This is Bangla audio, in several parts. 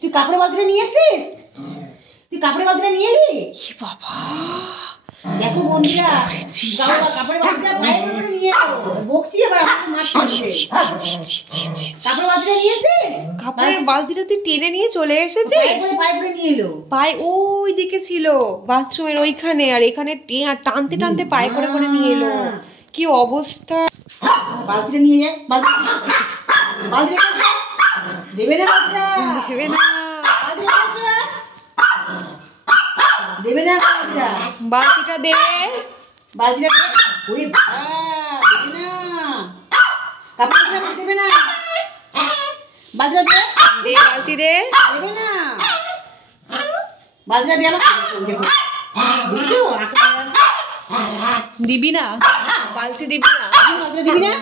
তুই কাপড়ের বালতিটা নিয়ে এসেছিস? তুই কাপড়ের বালতিটা নিয়ে এলি? বাবা দেখো বন্ধুরা, কাপড়ের বালতিটা পায়ে করে নিয়ে এলো। বকছি এবার কাপড়ের বালতিটা নিয়ে এসেছিস? কাপড়ের বালতিটা তুই টেনে নিয়ে চলে এসেছিস? পায়ে করে নিয়ে এলো। পায়ে ওই দিকে ছিল বাথরুমের ওইখানে, আর এখানে টানতে টানতে পায়ে করে করে নিয়ে এলো। কি অবস্থা! বালতিটা নিয়ে যা। বালতিটা দেবে না, বালতিটা দেবে না, দেবে না, বালতিটা বালতিটা দে, বালতিটা ওরে বাবা, দেবে না, কাপড়টা দেবে না, বালতিটা দে, দে বালতি দে, দেবে না, বালতিটা দে আমাকে। দেখো বুঝছো দিবি না, বালতি দিবি না, বালতিটা দিবি না।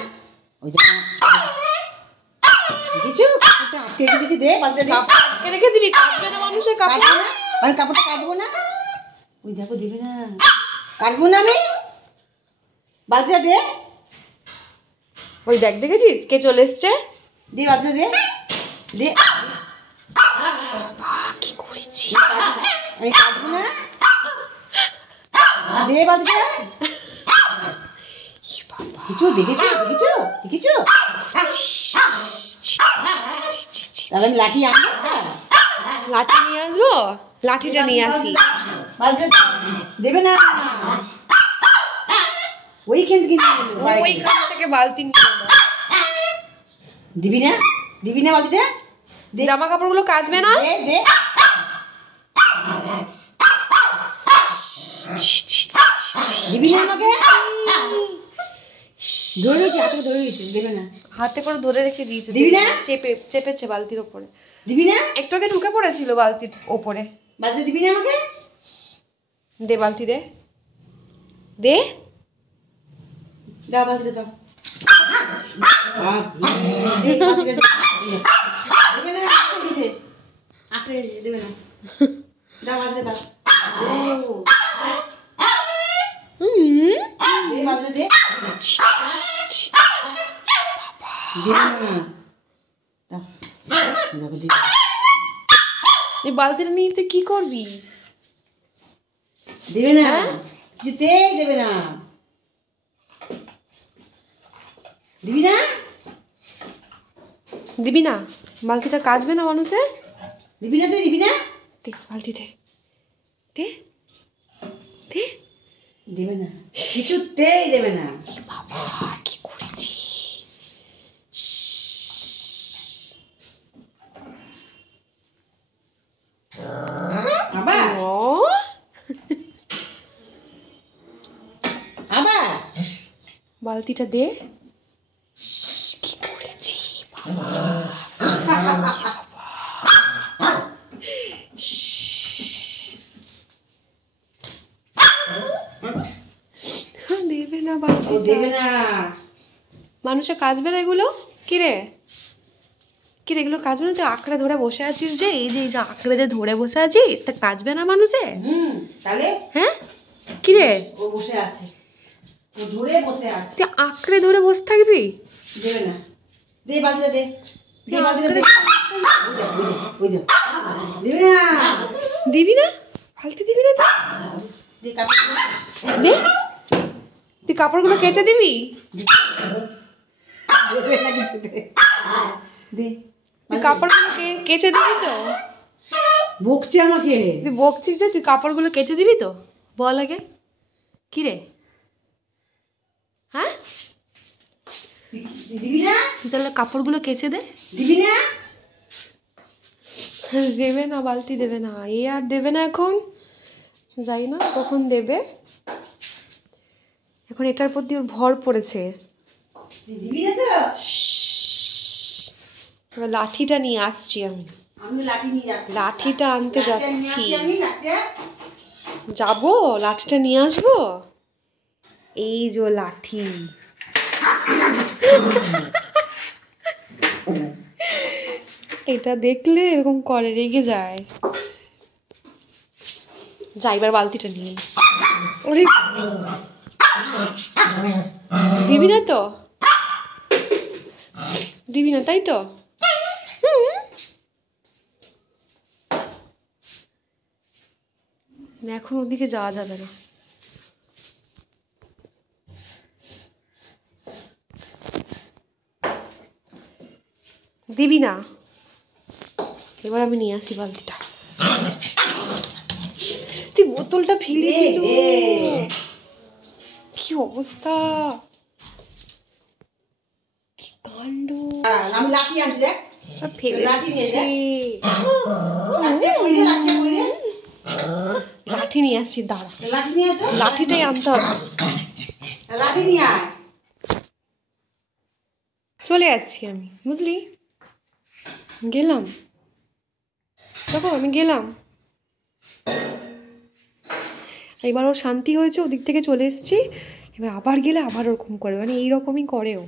ওই দেখো দেখেছো কাপড়টা আটকে রেখে দিয়েছি। দে বালতিটা দে। কাপড় আটকে রেখে দিবি? কাটবে না মানুষের কাপড়? কাটবো না, আমি কাপড়টা কাটবো না। ওই দেখো দিবি না, কাটবো না আমি। বালতিটা দে। ওই দেখ, দেখেছিস কে চলে এসছে? দে বালতিটা দে, দে। বাবা কি করেছি আমি কাটবো না, দে বালতিটা। কিছু দেখেছো, দেখেছো, দেখেছো? তাহলে আমি লাঠি আনবো, লাঠি নিয়ে আসবো, লাঠিটা নিয়ে আসি। বালতিটা দেবে না, ওইখান থেকে ওইখান থেকে বালতি নিয়ে এলো। দিবি না, দিবি না বালতিটা। জামা কাপড়গুলো কাচবে না? দে দে। দিবি না আমাকে? ধরে রেখে হাতে ধরে রেখেছে, দেবে না। হাতে করে ধরে রেখে দিয়েছে। দিবি না? চেপেছে বালতির ওপরে। দিবি না? একটু আগে ঢুকে পড়েছিল বালতির ওপরে। বালতি দিবি না আমাকে? দে বালতি দে, দে। দাও বালতিটা দাও। এই বালতিটা দাও। দেবে না, আটকে গেছে, আটকে গেছে, দেবে না। দাও বালতিটা দাও। দে বালতিটা দে। দেবে না। দাও। দেখো দিবি। এই বালতিটা নিয়ে তুই কি করবি? দেবে না, কিছুতেই দেবে না। দিবি না? দিবি না? বালতিটা কাচবে না মানুষে? দিবি না, তুই দিবি না? দে বালতি দে, দে দে। দেবে না, কিছুতেই দেবে না। বাবা কি করেছি! আবার আবার বালতিটা দে। কি করেছি বাবা! দেবে না বালতি, দেবে না। মানুষে কাচবে না এগুলো? কিরে কিরে এগুলো কাচবে না? তুই আঁকড়ে ধরে বসে আছিস যে, এই যে আঁকড়ে যে ধরে বসে আছিস, তা কাচবে না মানুষে? তাহলে হ্যাঁ কিরে? ও বসে আছে, ও ধরে বসে আছে। তুই আঁকড়ে ধরে বসে থাকবি? দেবে না। দে বালতিটা দে, দে বালতিটা দে। ওই দেখ, দেবে না। দিবি না? বালতি দিবি না? দে কাপড় দে, তুই কাপড়গুলো কেচে দিবি? দেবে না, কিছু দে। দে তুই কাপড়গুলো কেচে দিবি তো? বকছে আমাকে। তুই বকছিস যে, তুই কাপড়গুলো কেচে দিবি তো? বল আগে। কি রে? হ্যাঁ দিবি না? তুই তাহলে কাপড়গুলো কেচে দে। দিবি না? দেবে না, বালতি দেবে না। এ আর দেবে না এখন, যাই না কখন দেবে। এখন এটার প্রতি ওর ভর পড়েছে। দিবি না তো? এবার লাঠিটা নিয়ে আসছি আমি। লাঠি নিয়ে যাচ্ছি, লাঠিটা আনতে যাচ্ছি। আমি লাঠিটা যাবো, লাঠিটা নিয়ে আসবো। এই যে লাঠি। এটা দেখলে এরকম করে, রেগে যায়। যাই এবার বালতিটা নিয়ে। ওরে দিবি না তো? দিবি না তাই তো? এখন ওদিকে যাওয়া যাবে না। দিবি না? এবার আমি নিয়ে আসি বালতিটা। তুই বোতলটা ফেলে দিল, কি অবস্থা, কি কাণ্ড। আমি লাঠি আনছি দেখ, ফেলে লাঠি নিয়ে দিচ্ছি। লাঠি নিয়ে আসছি, দাঁড়া। লাঠি নিয়ে তো, লাঠিটাই আনতে হবে। লাঠি নিয়ে আয়। চলে যাচ্ছি আমি, বুঝলি? গেলাম, দেখো আমি গেলাম। এবার ওর শান্তি হয়েছে, ওদিক থেকে চলে এসেছি। এবার আবার গেলে আবার ওরকম করে, মানে এইরকমই করে ও।